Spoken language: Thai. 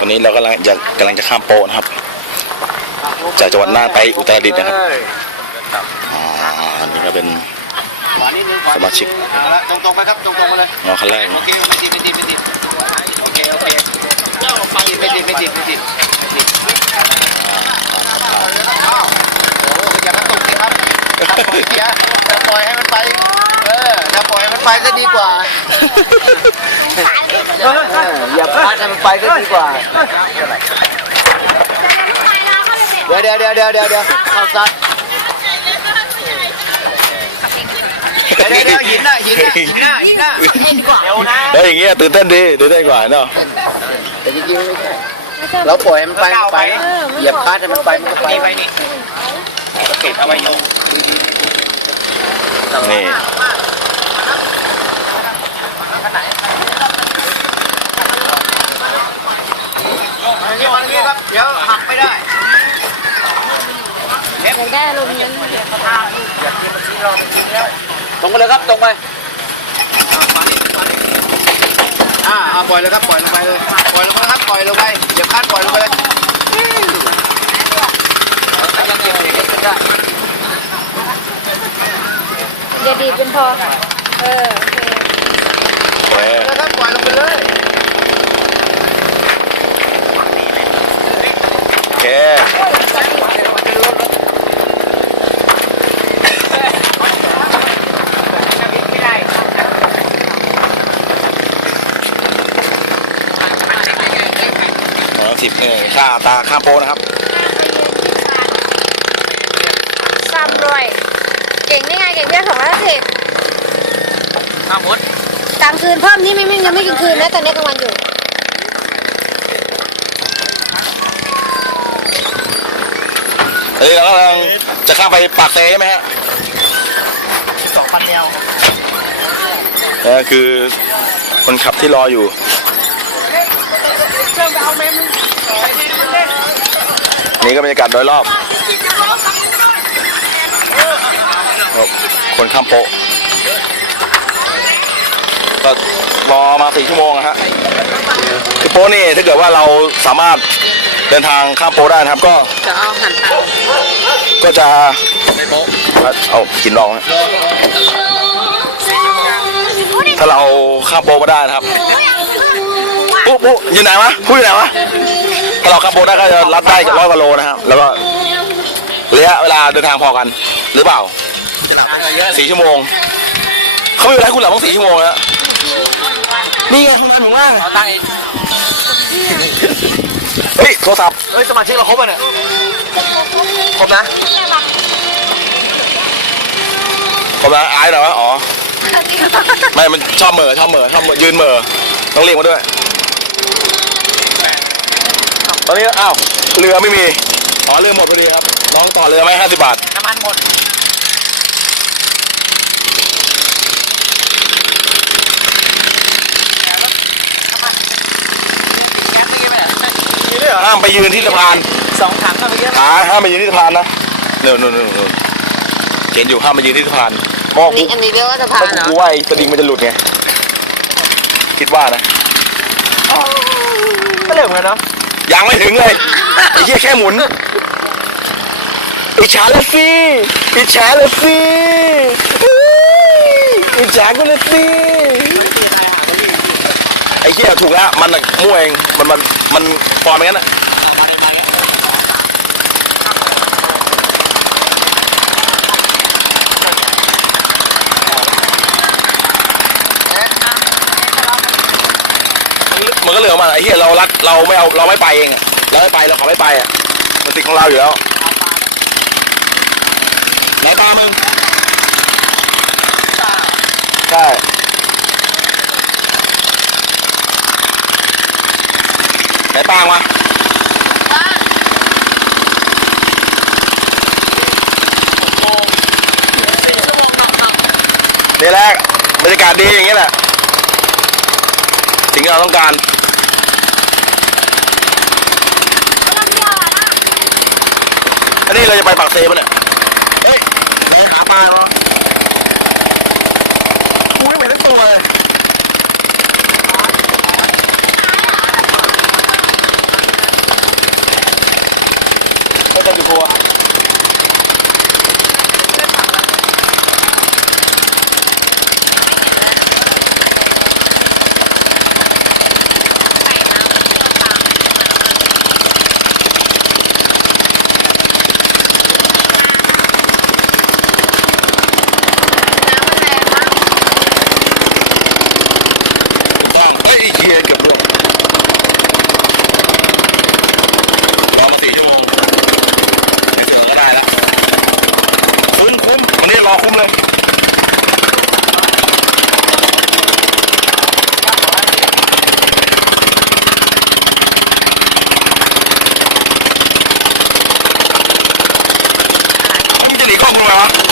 วันนี้เรากำลังจะกำลังจะข้ามโปะนะครับ จากจังหวัดน่านไปอุตรดิตถ์นะครับอ่าอันนี้ก็เป็นขวานิดนึงขวาสมาชิกเอาละตรงๆไปครับตรงๆมาเลยเงาคันแรกโอนะเคไม่ติดไม่ติดไม่ติดโอเคโอเคไม่ติดไม่ติดไม่ติดไม่ติดอ้าวโอ้อย่ากระตุกสิครับอย่าปล่อยเสียอย่าปล่อยให้มันไป ไปก็ดีกว่าเอออย่าพลาดให้มันไปก็ดีกว่า เดี๋ยวเดี๋ยวเดี๋ยวเดี๋ยวเดี๋ยวเดี๋ยวเข้าซัดเดี๋ยวเดี๋ยวเดี๋ยวหินหน้าหินหน้าหินหน้าหินหน้าเดี๋ยวนะแล้วอย่างเงี้ยตื่นเต้นดีตื่นเต้นกว่าเนาะแต่จริงๆไม่ใช่เราปล่อยให้มันไปมันไปอย่าพลาดให้มันไปมันก็ไปไปนี่เก็บเอาไว้โยงนี่ โยงอย่างนี้ครับเดี๋ยวหักไม่ได้ อยากได้ลมณ์นั้นตรงไปเลยครับตรงไปอ่าเอาปล่อยเลยครับปล่อยลงไปเลยปล่อยลงไปครับปล่อยลงไปอย่าพลาดปล่อยลงไปเลยยังเก็บเด็กให้ขึ้นได้อย่าดีดเป็นพอเออโอเคแหมแล้วครับปล่อยลงไปเลย โอเค สองสิบนี่ค่าตาข้ามโปะนะครับซ้ำรวยเก่งนี่ไงเก่งเพียงสองร้อยห้าสิบข้ามมดกลางคืนเพิ่มนี่ไม่ไม่ยังไม่กินคืนนะตอนนี้กลางวันอยู่เฮ้ยเรากำลังจะข้ามไปปากเซใช่ไหมฮะสองพันแนวนี่คือคนขับที่รออยู่ นี่ก็บรรยากาศโดยรอบคนข้ามโปะก็รอมาสี่ชั่วโมงอะฮะคือโปะนี่ถ้าเกิดว่าเราสามารถเดินทางข้ามโปะได้นะครับก็จะเอาหันไปก็จะเอากินลองถ้าเราข้ามโปะมาได้นะครับ ปุ๊ปุ๊อยู่ไหนวะปุ๊อยู่ไหนวะถ้าเราข้ามโปะได้ก็จะรัดได้ร้อยกว่าโลนะครับแล้วก็ระยะเวลาเดินทางพอกัน หรือเปล่าสี่ชั่วโมง เขาไม่เป็นไรคุณหลับต้องสี่ชั่วโมงแล้วนี่ไงทำงานของล่างเอาตังค์อีกเฮ้ยโทรศัพท์เฮ้ยสมาชิกเราครบอะเนี่ยครบนะผมนะอายหน่อยวะอ๋อไม่มันชอบเหม่อชอบเหม่อชอบเหม่อยืนเหม่อต้องเรียกมาด้วยต อนนี้อ้าวเรือไม่มีอ๋อเรือหมดพอดีครับน้องต่อเรือไหมห้าสิบบาทน้ำมันหมดห้ามไปยืนที่สะพานสองถังก็ไปเยอะหาห้ามไปยืนที่สะพานนะเนู่นนู่นนู่นนู่นเขียนอยู่ห้ามไปยืนที่สะพานมองนี่อันนี้เรียกว่าสะพานไม่เหรอกูว่าไอ้สลิงมันจะหลุดไง คิดว่านะไม่เร็วเหมือนกันเนาะ ยังไม่ถึงเลยไอ้เหี้ยแค่หมุนอิจฉาเลยสิอิจฉาเลยสิอิจฉากูเลยสิไอ้เหี้ยถูกแล้วมันน่ะมั่วเองมันมันมันปลอมอย่างนั้นอะมันก็ เหลือมาไอ้เหี้ยเรารักเราไม่เอาเราไม่ไปเองอะเราไม่ไปเราขอไม่ไปอะมันสิทธิ์ของเราอยู่แล้วไหนปลามึงใช่ไหนปลาวะนี่แหละบรรยากาศดีอย่างนี้แหละสิ่งที่เราต้องการ อันนี้เราจะไปปากเซปะเนี่ย เฮ้ยไหนหาปลาเหรอกูยังไม่ได้ตัวเลย vamos lá.